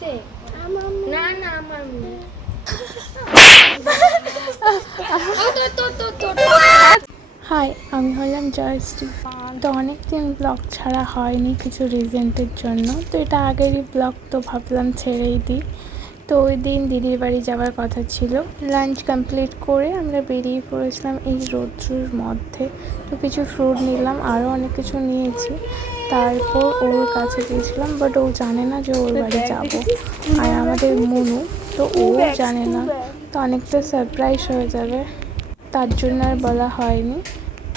এসছে না না আমার হাই আমি হলাম জয়শ্রী তো অনেক দিন ব্লগ ছাড়া হয়নি কিছু রিজেন্টের জন্য। তো এটা আগেরই ব্লগ তো ভাবলাম ছেড়েই দিই। তো ওই দিন দিদির বাড়ি যাওয়ার কথা ছিল। লাঞ্চ কমপ্লিট করে আমরা বেরিয়ে পড়েছিলাম এই রৌদ্রুর মধ্যে। তো কিছু ফ্রুট নিলাম আরও অনেক কিছু নিয়েছি। তারপর ওর কাছে গিয়েছিলাম বাট ও জানে না যে ওর বাড়ি যাব। আর আমাদের মনু তো ও জানে না। তো অনেকটা সারপ্রাইজ হয়ে যাবে। তার জন্য আর বলা হয়নি।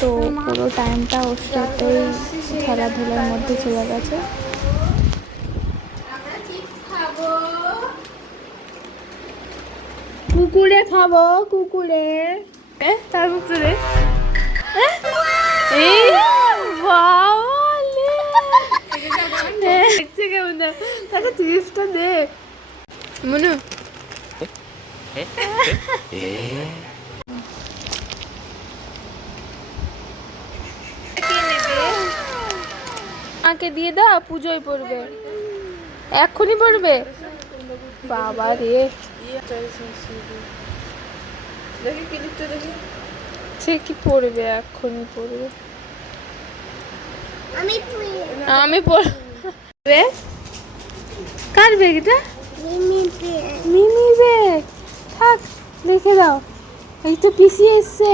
তো পুরো টাইমটা ওর সাথেই খেলাধুলার মধ্যে চলে গেছে। কুকুরে খাব কুকুরে। তার দে এই বাবালে চিপসটা দে। মনু। মাকে দিয়ে দাও পুজোয় পড়বে। এক্ষুনি পড়বে। বাবা রে। দেখি ক্লিপটা দেখি। সে কি পড়বে এক্ষুনি পড়বে। আমি আমি পড়বে কার ব্যাগ এটা? মিমি ব্যাগ থাক রেখে দাও। এই তো পিসি এসছে।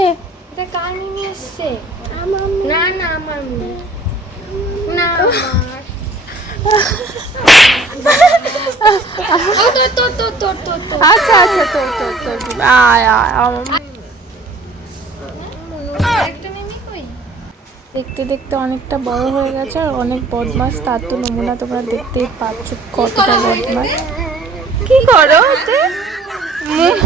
এটা কার মিমি এসছে? না না আমার মেয়ে। না আমার। ও, তোর তোর তোর আচ্ছা আচ্ছা আয় আয় আমার একটা মিমি কই দেখতে দেখতে অনেকটা বড় হয়ে গেছে আর অনেক বদমাস তার তো নমুনা তোমরা দেখতেই পাচ্ছ কতটা বদমাস কি করো ওতে? মুখ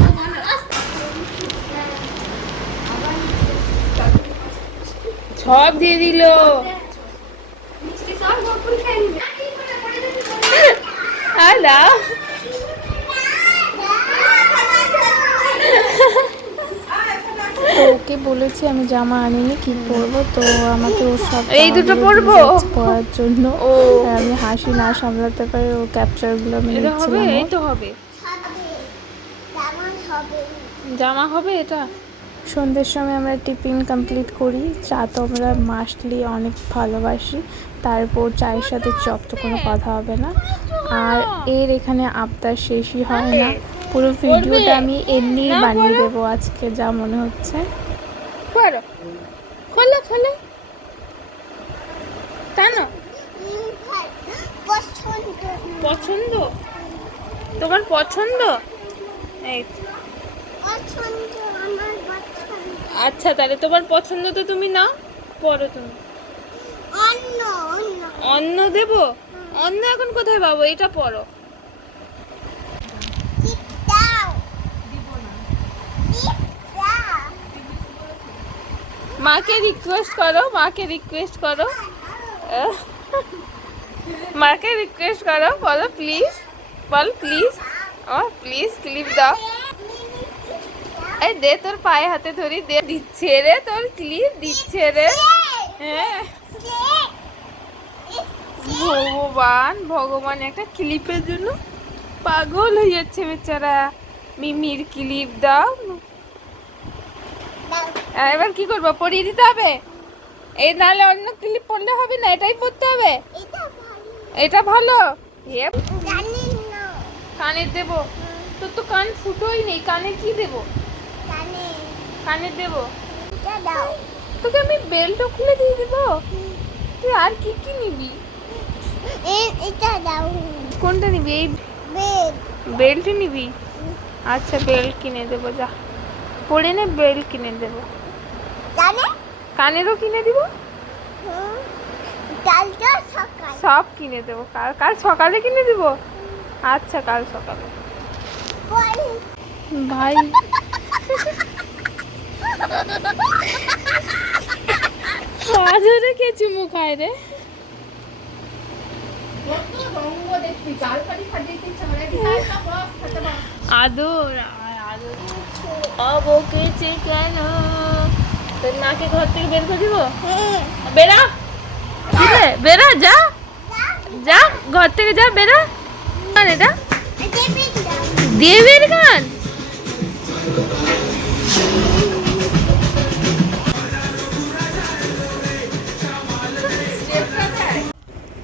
সব দিয়ে দিল। আলা তো ওকে বলেছি আমি জামা আনিনি কি পরবো? তো আমাকে ও সব এই দুটো পরবো? পরার জন্য। ও। আমি হাসি না সামলাতে পারে ও ক্যাপচারগুলো আমি এটা হবে? এই তো হবে। জামা হবে এটা? সন্ধ্যের সময় আমরা টিফিন কমপ্লিট করি চা তো আমরা মাস্টলি অনেক ভালোবাসি তারপর চায়ের সাথে চপ তো কোনো কথা হবে না। আর এর এখানে আবদার শেষই হয় না। পুরো ভিডিওটা আমি এমনি বানিয়ে দেবো আজকে যা মনে হচ্ছে। করো। খোলো খোলো। টানো পছন্দ? তোমার পছন্দ? এই। আচ্ছা তাহলে তোমার পছন্দ তো তুমি নাও পড়ো তুমি। অন্ন দেবো? অন্ন এখন কোথায় পাবো? এটা পড়ো মাকে রিকোয়েস্ট করো, মাকে রিকোয়েস্ট করো। মাকে রিকোয়েস্ট করো, বলো প্লিজ বল প্লিজ আমার প্লিজ ক্লিপ দাও। এই দে তোর পায়ে হাতে ধরি, দে। দিচ্ছে রে তোর ক্লিপ দিচ্ছে রে। হ্যাঁ। ভগবান ভগবান, একটা ক্লিপের জন্য পাগল হয়ে যাচ্ছে বেচারা। মিমির ক্লিপ দাও। এবার কি করব? পরিয়ে দিতে হবে? এই নাহলে অন্য ক্লিপ পড়লে হবে না, এটাই পরতে হবে? এটা ভালো। এ কানের দেবো। তোর তো কান ফুটোই নেই, কানে কি দেবো? কানে দেবো। তোকে আমি বেল্টও খুলে দিয়ে দেবো? তুই আর কি কি নিবি? কোনটা নিবি? এই বেল্ট নিবি? আচ্ছা বেল্ট কিনে দেবো, যা। পরে নে বেল্ট কিনে দেবো। কানেরও কিনে দিব? সব কিনে দেবো। কাল কাল সকালে কিনে দিব? আচ্ছা কাল সকালে। ভাই। আজরে কে চুমু খায় রে। আদর আদর। অবকেছে কেন? তোর মাকে ঘর থেকে বের করে দিব? বেরা? বেরা যা। যা। ঘর থেকে যা বেরা। আর এটা? দেবের গান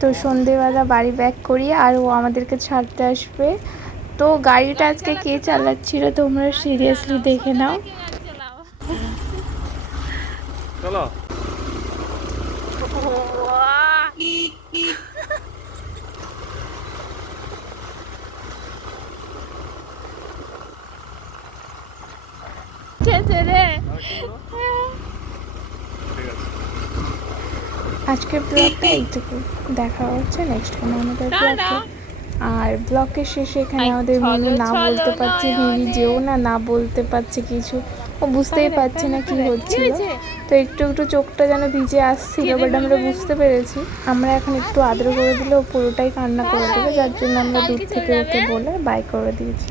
তো সন্ধেবেলা বাড়ি ব্যাক করি আর ও আমাদেরকে ছাড়তে আসবে। তো গাড়িটা আজকে কে চালাচ্ছিল তোমরা সিরিয়াসলি দেখে নাও। চলো। আজকের ব্লগটা এইটুকু। দেখা হচ্ছে নেক্সট কোনো আমাদের ব্লগে। আর ব্লগের শেষে এখানে আমাদের মিনু না বলতে পারছে মিনি যেও না না বলতে পারছে কিছু। ও বুঝতেই পারছে না কি হচ্ছিল? তো একটু একটু চোখটা যেন ভিজে আসছিল বাট আমরা বুঝতে পেরেছি। আমরা এখন একটু আদর করে দিলে ও পুরোটাই কান্না করে দেবে যার জন্য আমরা দূর থেকে ওকে বলে বাই করে দিয়েছি।